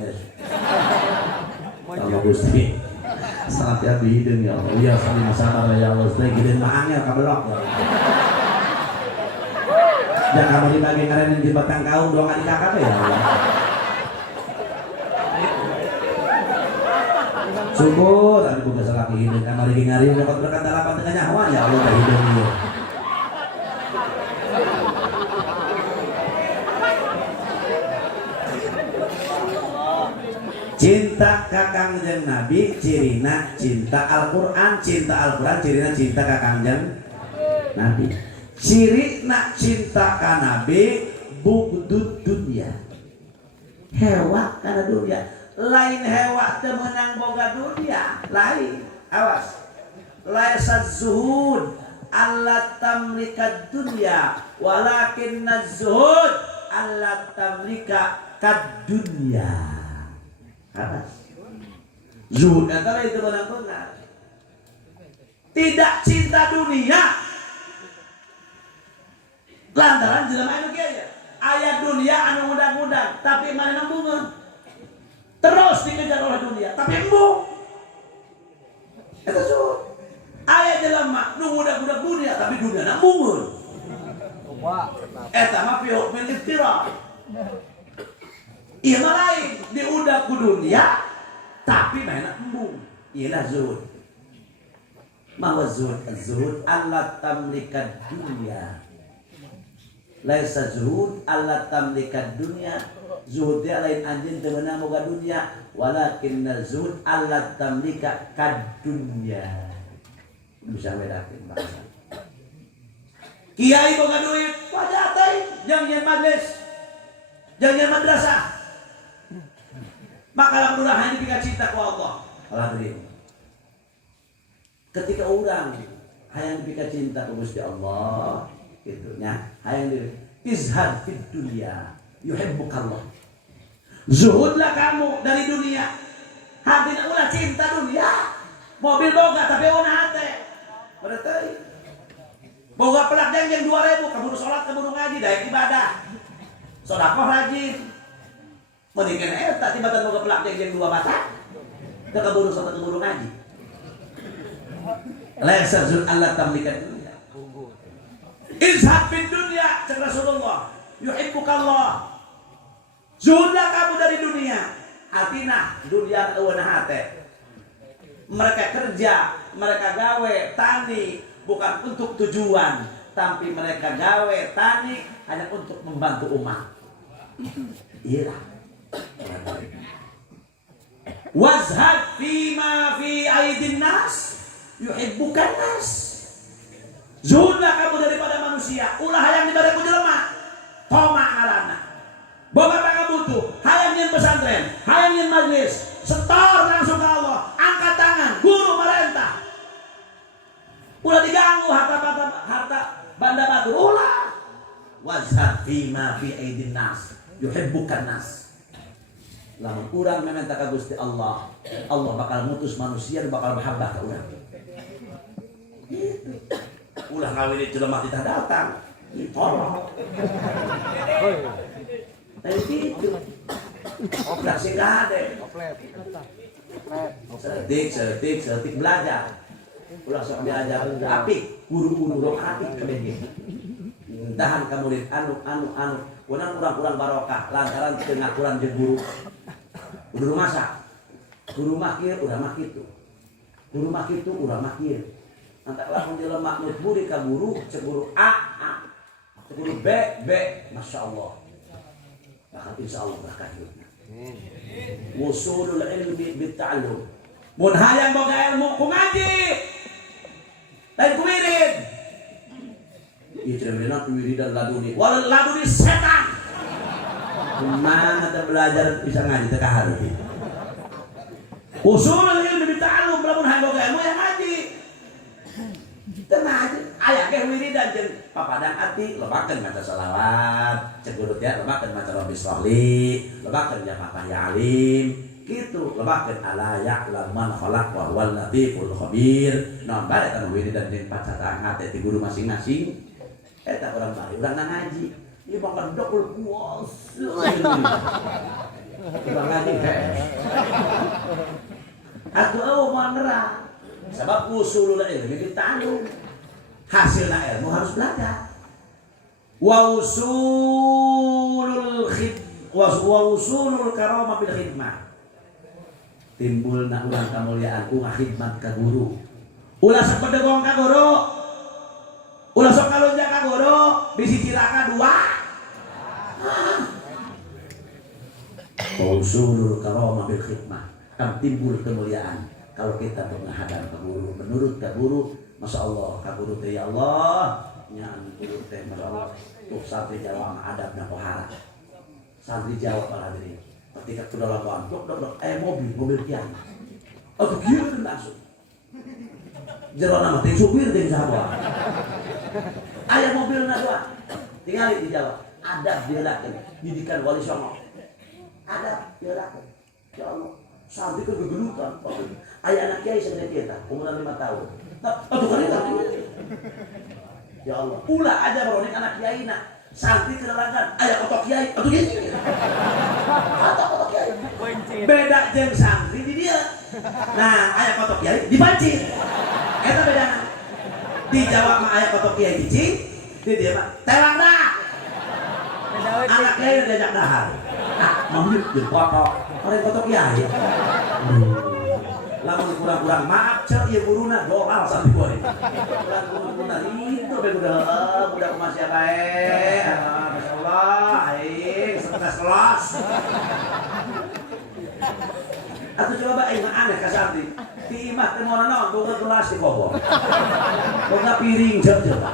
Allah Gusti sangat hati hidung ya Allah ya saling sabar ya Allah Gusti gede maangnya kabelok ya jangan kamu dibagi ngaren di batang kaum doang adik kakak ya Allah syukur tadi buka salah hidung kamar lagi ngari dapat berkat dalapan dengan nyawa ya Allah tak hidung ya cinta kakang jeung Nabi cirina cinta Al-Quran cirina cinta kakang jeung Nabi cirina cinta ka Nabi bugdud dunia hewa kana dunia lain hewa teu meunang boga dunia lain awas laisa zuhud alla tamlika dunya walakin zuhud alla tamlika kad dunya apa? Zuhud antara itu benar-benar tidak cinta dunia lantaran jelema anu kieu aya dunia anu mudah-mudah tapi mana nambungeun terus dikejar oleh dunia tapi embung eta zuhud aya jelema nu mudah-mudah dunia tapi dunia nambungeun eta mah fi hukmil iftira iya mah lain diudak ku dunia tapi mainan embung iyalah zuhud mawa zuhud zuhud Allah tamlikat dunia laisa zuhud Allah tamlikat dunia zuhud dia lain anjeun teu meunang boga dunia walakin zuhud Allah tamlikat kad dunia bisa bedakeun bahasa kiai boga duit wajah teh jeung nyen majlis jeung nyen madrasah maka lamun urang hanya dipika cinta ku Allah. Alhamdulillah. Ketika orang hayang dipika cinta ku Gusti Allah, gitu nya, hayang izhad fid dunya, yuhibbukallah. Zuhudlah kamu dari dunia. Hatina ulah cinta dunia. Mobil boga tapi ona hate. Berarti boga pelak yang 2000 kaburu salat kaburu ngaji daek ibadah. Sedekah rajin. Mendingan eta tibatan boga pelak jeung 2 mata teu kaburu salat kaburu ngaji laisa zul Allah tamlikan dunya izhad fid dunya cek Rasulullah yuhibbukallah zuhudlah kamu dari dunia artina dunia eueuna hate mereka kerja mereka gawe tani bukan untuk tujuan tapi mereka gawe tani hanya untuk membantu umat iya wazhad fima fi aidin nas yuhibbukan nas zuhudlah kamu daripada manusia ulah hayang dibere ku jelema toma ngaranna boga pangabutuh hayang nyen pesantren hayang nyen majlis setor langsung ke Allah angkat tangan guru merentah ulah diganggu harta banda batu ulah wazhad fima fi aidin nas yuhibbukan nas lamun urang meminta ka Gusti Allah, Allah bakal mutus manusia bakal mahabbah ka urang. Ulah ngawin jelema teh datang, ditolong. Tapi itu. Ulah sing gade. Setik belajar. Ulah sok diajar apik, guru-guru rok apik kabeh. Dahan ka murid anu. Urang kurang barokah lantaran teu ngakuran jeung guru masak, guru makir udah makitu, guru makitu udah makir. Nanti langsung jelema nu buri ka guru, cek guru A, cek guru B, masya Allah. Bahkan insya Allah berkah hidupnya. Wusulul ilmi bitta'allum. Mun hayang boga ilmu ku ngaji, lain ku wirid. Itu benar wiridan laduni, wal laduni setan. Mana kita belajar bisa ngaji teh kahari. Usul ilmu bita'allum lamun hayang boga ilmu yang ngaji. Tenang aya ge wiridan jeung papadang ati lobakeun maca selawat, cek guru teh lobakeun maca Rabbi Sholli, lobakeun ja Papa ya alim, kitu lobakeun ala ya'lam man khalaq wa huwal latiful khabir. Nah, bae eta wiridan jeung pacatang ati ti guru masing-masing. Eta urang bari urang ngaji. Ieu makan dokul puas. Urang ngaji Atuh mau nerang. Sebab usulul ilmi ditanggung. Hasilnya ilmu harus belajar. Wa usulul karamah bil khidmah. Timbulna urang kamuliaan ku ngahidmat ka guru. Ulah sok pedegong ka guru. Ulah sok kalunjak ka guru, bisi cilaka dua. Wa usulul karamah bil khidmah. Akan timbul kemuliaan kalau kita menghadap ka guru, menurut ka guru. Masya Allah, ka guru teh ya Allah, nyan guru teh masya Allah. Tuh santri Jawa mah adabna pohara. Santri Jawa para hadirin. Ketika ke dalam pohon, dok, mobil kian. Aku kira langsung. Jero nama ting supir ting sahabat. Ayah mobil dua, tinggal di Jawa. Adab diadakan, didikan wali songo. Adab diadakan. Ya Allah, santri ke gegelutan. Ayah anak kiai sebenarnya kita, umuran 5 tahun. Aduh kali tak. Ya Allah, pula aja baronik anak kiai nak. Santri kedatangan ayah kotok kiai, atau gini. Atau kotok kiai. Beda jeung santri di dia. Nah, ayah kotok kiai dipancing. Eta bedana. Di Jawa mah ayah kotok kiai dicing, di dia mah tewang dah. Anak kiai diajak dahar. Nah, mau jeung kotok, orang kotok kiai. Lamun kurang-kurang maaf cek ieu guruna doal santri gua ieu. Kurang-kurang itu budak masih bae. Masyaallah, aing stres los. Atuh coba aing mah aneh ka santri. Di imah teh moal naon boga gelas di kobor. Boga piring ceuk.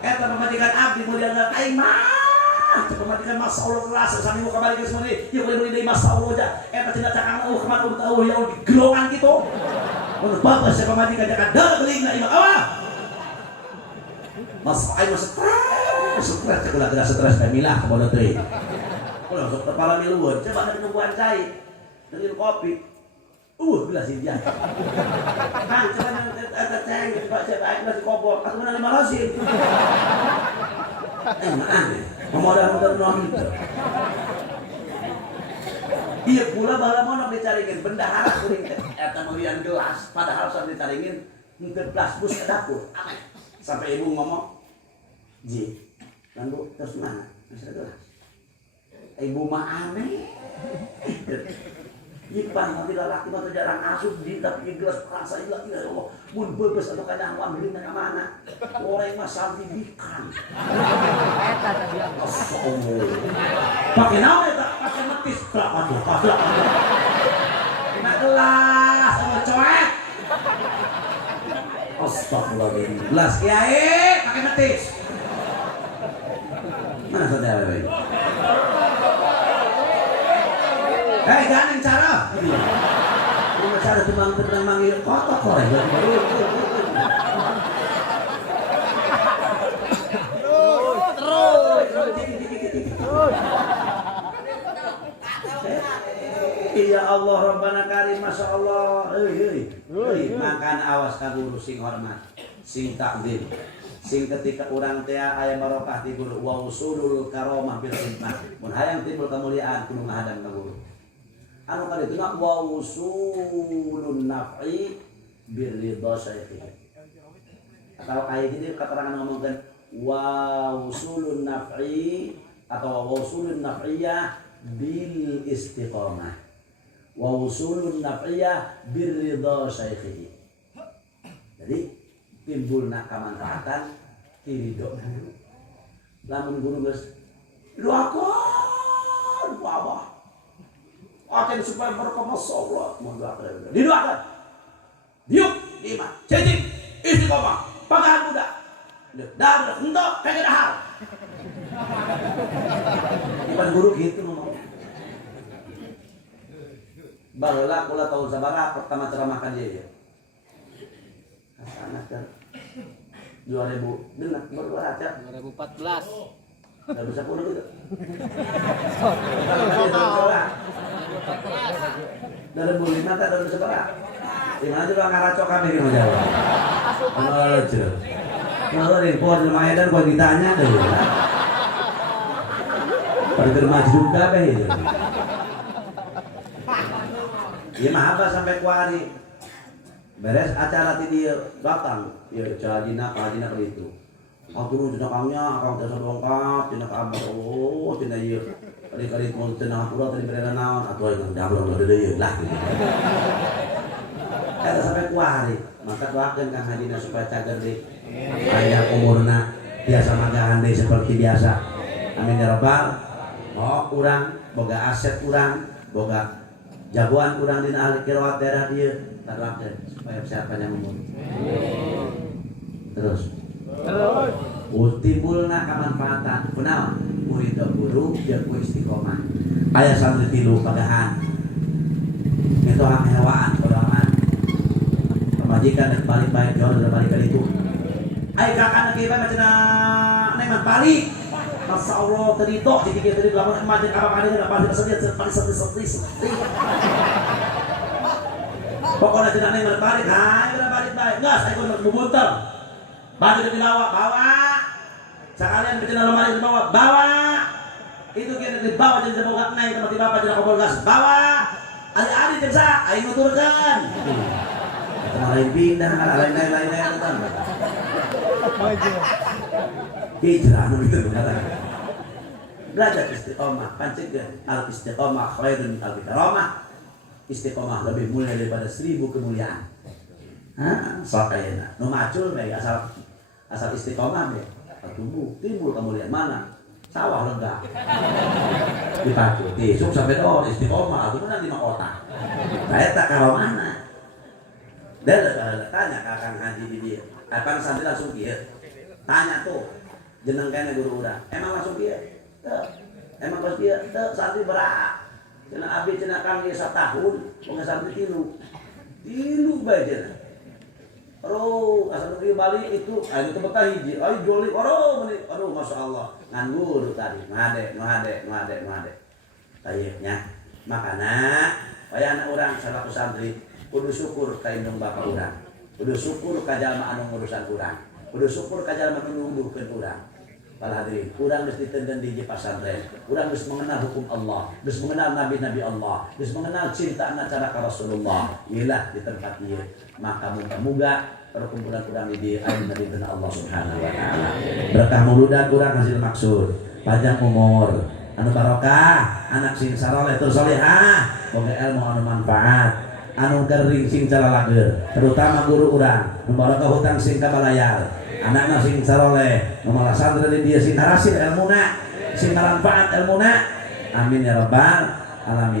Eta pamajikan abdi muliana aing mah pemajikan masyaallah kelas sami muka balik ke semua ini yuk lindungi dari masyaallah aja eta cenah cakang kemana tahu ya di gelongan gitu mun bagus ya pemajikan jaga dar gelingna imah awah mas aing stres cekulah gerak stres teh milah kemono teh ulah sok kepala milueun coba ada nungguan cai dengan kopi gelas hijau kan coba eta cai coba aing nasi kopor atuh meunang 5 losin aneh modal non itu. Iya pula bala monok dicaringin bendahara kuring eta mulian gelas padahal sampai dicaringin ngeukeun gelas bus ke dapur. Aneh. Sampai ibu ngomong, "Ji, kan Bu terus mana? Masih ada gelas." Ibu mah aneh. Ipan nanti laki mah jarang asup di tapi gelas rasa ilah ya Allah. Mun bebes atau kadang wan beli ka mana. Orang mah sampai dikan. Eta tadi Allah. Pakai naon eta? Pakai metis plak aduh, plak. Kena gelas sama coek. Astagfirullahaladzim. Gelas kiai pakai metis. Mana saudara baik? Hei gandeng cara. Ini cara tembang manggil kotok korek. Terus. Ya Allah Rabbana Karim Masya Allah. Makan awas ka guru sing hormat, sing takdim. Sing ketika orang teh aya barokah ti guru wa usulul karamah bil khidmah. Mun hayang timbul kemuliaan kudu ngahadang ka guru. Anu kali itu nak wa usulun naf'i birridha syaikhi. Atau ayat ini keterangan ngomongkan wa usulun naf'i atau wa usulun naf'iyah bil istiqamah. Wa usulun naf'iyah birridha syaikhi. Jadi timbulna kamanfaatan ridho guru. Lamun guru geus doakeun ku Abah. Akan supaya berkah masyaallah. Mendoakan. Didoakan. Diuk, lima, cecik, istiqomah, pagahan muda. Dah, entok, kayak dahar. Iban guru gitu ngomong. Baheula kula tahun sabaraha pertama ceramahkan dia ya. Anak kan 2000 benar baru aja 2014. Enggak bisa pulang gitu. Dari bulina tak dari sebelah. Di mana juga ngaracok kami di Jawa. Oh, lucu. Kalau di pos lumayan gua ditanya deh. Pada termaju juga deh. Ya mah apa sampai kuari beres acara di dia datang ya jalina itu aku nu cenah kangnya akang teh dongkap cenah ka abah oh cenah ieu kali-kali mun cenah pura tadi berenang naon atuh aya dablon deui lah eta sampai kuari maka doakeun Kang Hadina supaya cager deui aya umurna biasa magahan deui seperti biasa amin ya rabbal oh urang boga aset urang boga jagoan urang dina ahli qiraat daerah dieu tadoakeun supaya sehat panjang umur terus timbulna kamanfaatan kunaon murid guru jeung ku istiqomah aya santri tilu pagahan metohang hewaan kodangan pamajikan dan balik baik jauh dari balik itu ai kakak lagi bae cenah neng balik Masya Allah tadi tok jadi tadi lamun emak jeung abang ada apa sedih pokoknya cenah neng balik hai balik baik geus saya kudu bubuntel baju bawa sekalian bencana lemari bawa itu kira dibawa jadi semoga naik tempat bapak jadi kompor gas bawa ali-ali jengsa aing nuturkan lain pindah lain kan hijrah begitu kata belajar istiqomah pancegah al istiqomah khairun min alfi karamah istiqomah lebih mulia daripada 1000 kemuliaan sok ayeuna nu macul bae asal istiqomah bae timbul kemuliaan mana sawah lega dipacu tisuk sampai doon istiqomah itu nanti mah kota saya tak karo mana dan tanya kakang haji di dia apa santri langsung kieu tanya tuh jeneng kene guru urang emang langsung kieu emang pas kieu santri berat cenah abdi cenah kang ieu satahun boga santri tilu bae cenah aduh, asal pergi balik itu, ayo betah hiji, ayo joli, aduh, masya Allah, nganggur tadi, ngade, kayaknya, makanya, kaya anak orang salah santri, kudu syukur ka indung bapak orang, kudu syukur ka jalma anu ngurusan urang, kudu syukur ka jalma anu nuduhkeun urang. Para hadirin, urang geus ditenden di pesantren, urang geus mengenal hukum Allah, geus mengenal nabi-nabi Allah, geus mengenal cinta anak cara ka Rasulullah. Inilah di tempat ieu. Maka muga-muga perkumpulan urang di dieu aya dina Allah Subhanahu wa taala. Berkah mauludan urang hasil maksud, panjang umur, anu barokah, anak sing saleh tur salehah, boga ilmu anu manfaat, anu gering sing calalageur, terutama guru urang, nu barokah hutang sing kabalayar. Anak sing saroleh, malah santri dia sing harasil ilmuna, sing manfaat ilmuna. Amin ya rabbal alamin.